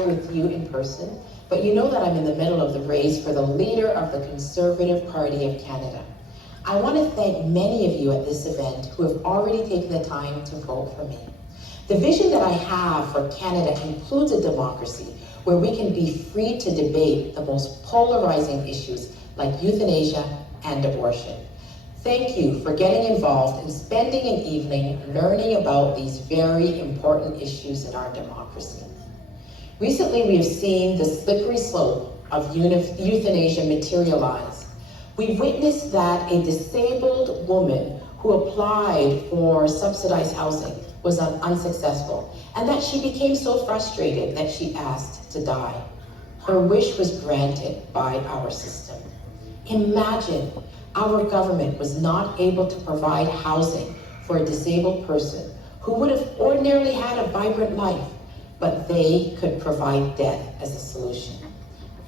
with you in person, but you know that I'm in the middle of the race for the leader of the Conservative Party of Canada. I want to thank many of you at this event who have already taken the time to vote for me. The vision that I have for Canada includes a democracy where we can be free to debate the most polarizing issues like euthanasia and abortion. Thank you for getting involved and spending an evening learning about these very important issues in our democracy. Recently, we have seen the slippery slope of euthanasia materialize. We witnessed that a disabled woman who applied for subsidized housing was unsuccessful, and that she became so frustrated that she asked to die. Her wish was granted by our system. Imagine our government was not able to provide housing for a disabled person who would have ordinarily had a vibrant life, but they could provide death as a solution.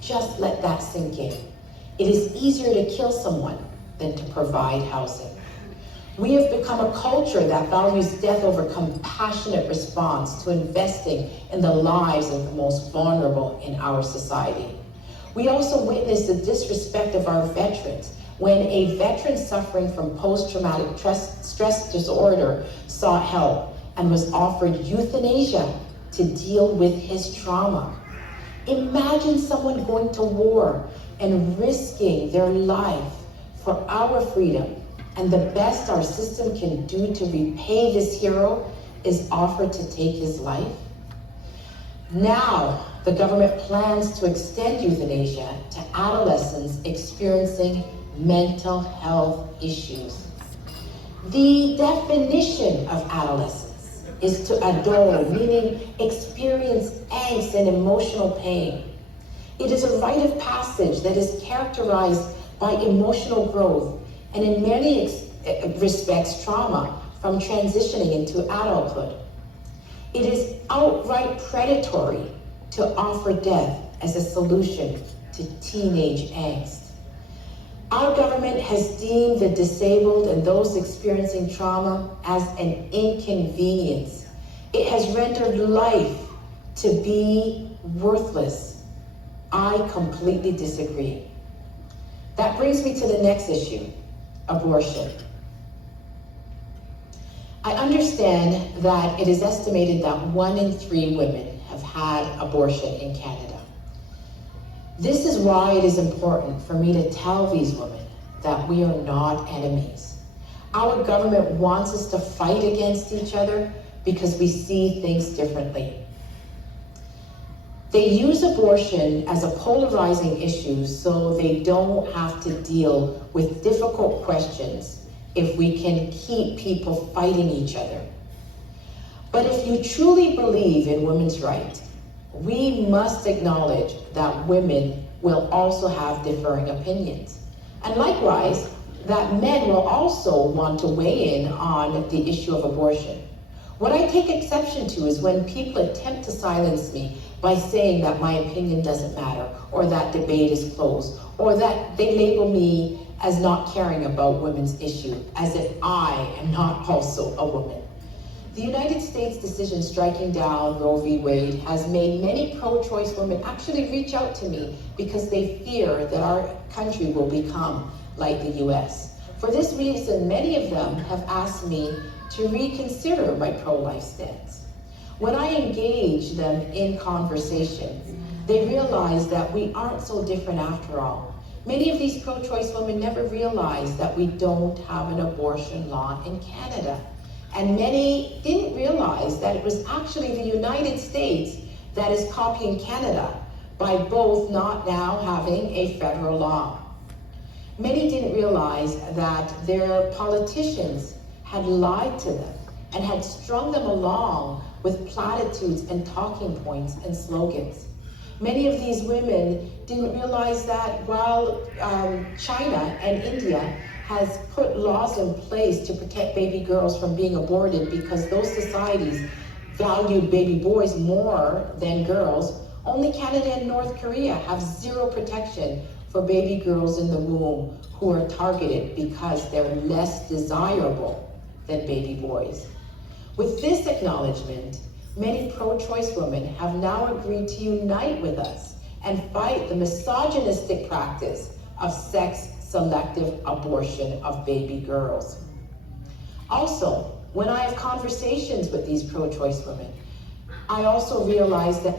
Just let that sink in. It is easier to kill someone than to provide housing. We have become a culture that values death over compassionate response to investing in the lives of the most vulnerable in our society. We also witness the disrespect of our veterans when a veteran suffering from post-traumatic stress disorder sought help and was offered euthanasia to deal with his trauma. Imagine someone going to war and risking their life for our freedom, and the best our system can do to repay this hero is offer to take his life. Now, the government plans to extend euthanasia to adolescents experiencing mental health issues. The definition of adolescence is to adore, meaning experience angst and emotional pain. It is a rite of passage that is characterized by emotional growth and in many respects trauma from transitioning into adulthood. It is outright predatory to offer death as a solution to teenage angst. Our government has deemed the disabled and those experiencing trauma as an inconvenience. It has rendered life to be worthless. I completely disagree. That brings me to the next issue, abortion. I understand that it is estimated that 1 in 3 women have had abortion in Canada. This is why it is important for me to tell these women that we are not enemies. Our government wants us to fight against each other because we see things differently. They use abortion as a polarizing issue so they don't have to deal with difficult questions if we can keep people fighting each other. But if you truly believe in women's rights, we must acknowledge that women will also have differing opinions. And likewise, that men will also want to weigh in on the issue of abortion. What I take exception to is when people attempt to silence me by saying that my opinion doesn't matter, or that debate is closed, or that they label me as not caring about women's issue, as if I am not also a woman. The United States decision striking down Roe v. Wade has made many pro-choice women actually reach out to me because they fear that our country will become like the US. For this reason, many of them have asked me to reconsider my pro-life stance. When I engage them in conversation, they realize that we aren't so different after all. Many of these pro-choice women never realized that we don't have an abortion law in Canada. And many didn't realize that it was actually the United States that is copying Canada by both not now having a federal law. Many didn't realize that their politicians had lied to them and had strung them along with platitudes and talking points and slogans. Many of these women didn't realize that while China and India has put laws in place to protect baby girls from being aborted because those societies valued baby boys more than girls, only Canada and North Korea have zero protection for baby girls in the womb who are targeted because they're less desirable than baby boys. With this acknowledgement, many pro-choice women have now agreed to unite with us and fight the misogynistic practice of sex-selective abortion of baby girls. Also, when I have conversations with these pro-choice women, I also realize that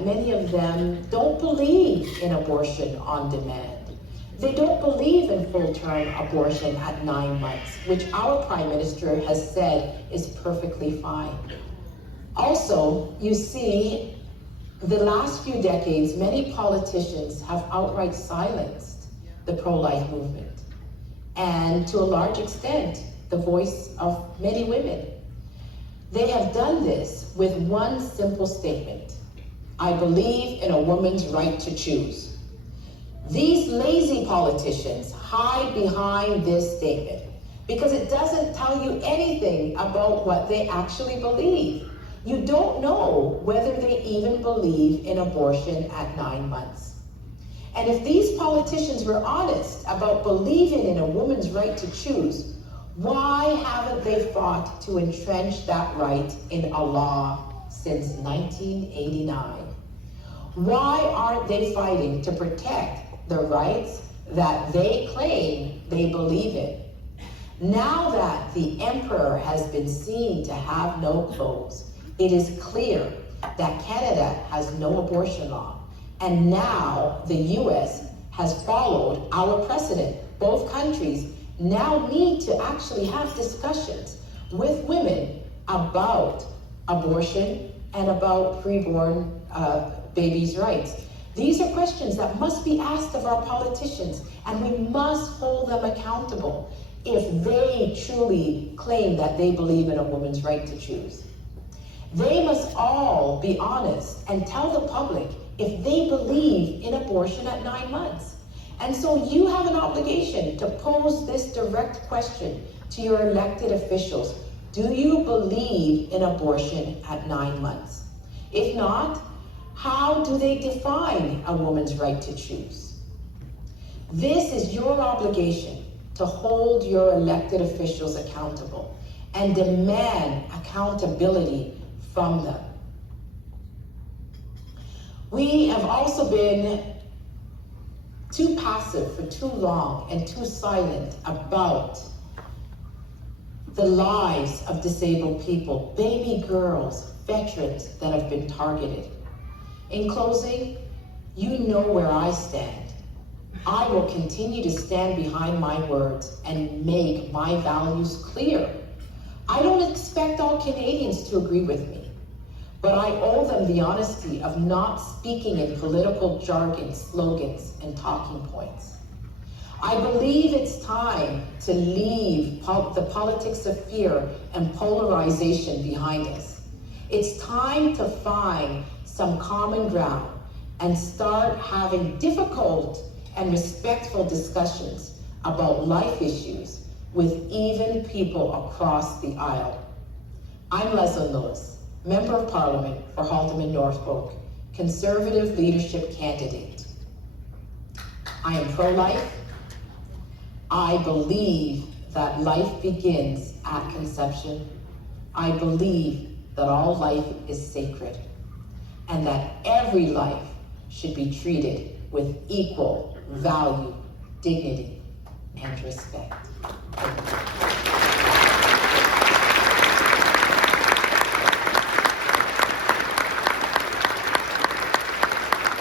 many of them don't believe in abortion on demand. They don't believe in full-term abortion at 9 months, which our Prime Minister has said is perfectly fine. Also, you see, the last few decades, many politicians have outright silenced the pro-life movement, and to a large extent, the voice of many women. They have done this with one simple statement: I believe in a woman's right to choose. These lazy politicians hide behind this statement because it doesn't tell you anything about what they actually believe. You don't know whether they even believe in abortion at 9 months. And if these politicians were honest about believing in a woman's right to choose, why haven't they fought to entrench that right in a law since 1989? Why aren't they fighting to protect the rights that they claim they believe in? Now that the emperor has been seen to have no clothes, it is clear that Canada has no abortion law. And now the US has followed our precedent. Both countries now need to actually have discussions with women about abortion and about preborn babies' rights. These are questions that must be asked of our politicians, and we must hold them accountable if they truly claim that they believe in a woman's right to choose. They must all be honest and tell the public if they believe in abortion at 9 months. And so you have an obligation to pose this direct question to your elected officials. Do you believe in abortion at 9 months? If not, how do they define a woman's right to choose? This is your obligation to hold your elected officials accountable and demand accountability from them. We have also been too passive for too long and too silent about the lives of disabled people, baby girls, veterans that have been targeted. In closing, you know where I stand. I will continue to stand behind my words and make my values clear. I don't expect all Canadians to agree with me, but I owe them the honesty of not speaking in political jargon, slogans, and talking points. I believe it's time to leave the politics of fear and polarization behind us. It's time to find some common ground and start having difficult and respectful discussions about life issues with even people across the aisle. I'm Leslyn Lewis, Member of Parliament for Halton Norfolk, Conservative leadership candidate. I am pro-life. I believe that life begins at conception. I believe that all life is sacred and that every life should be treated with equal value, dignity, and respect. Thank you.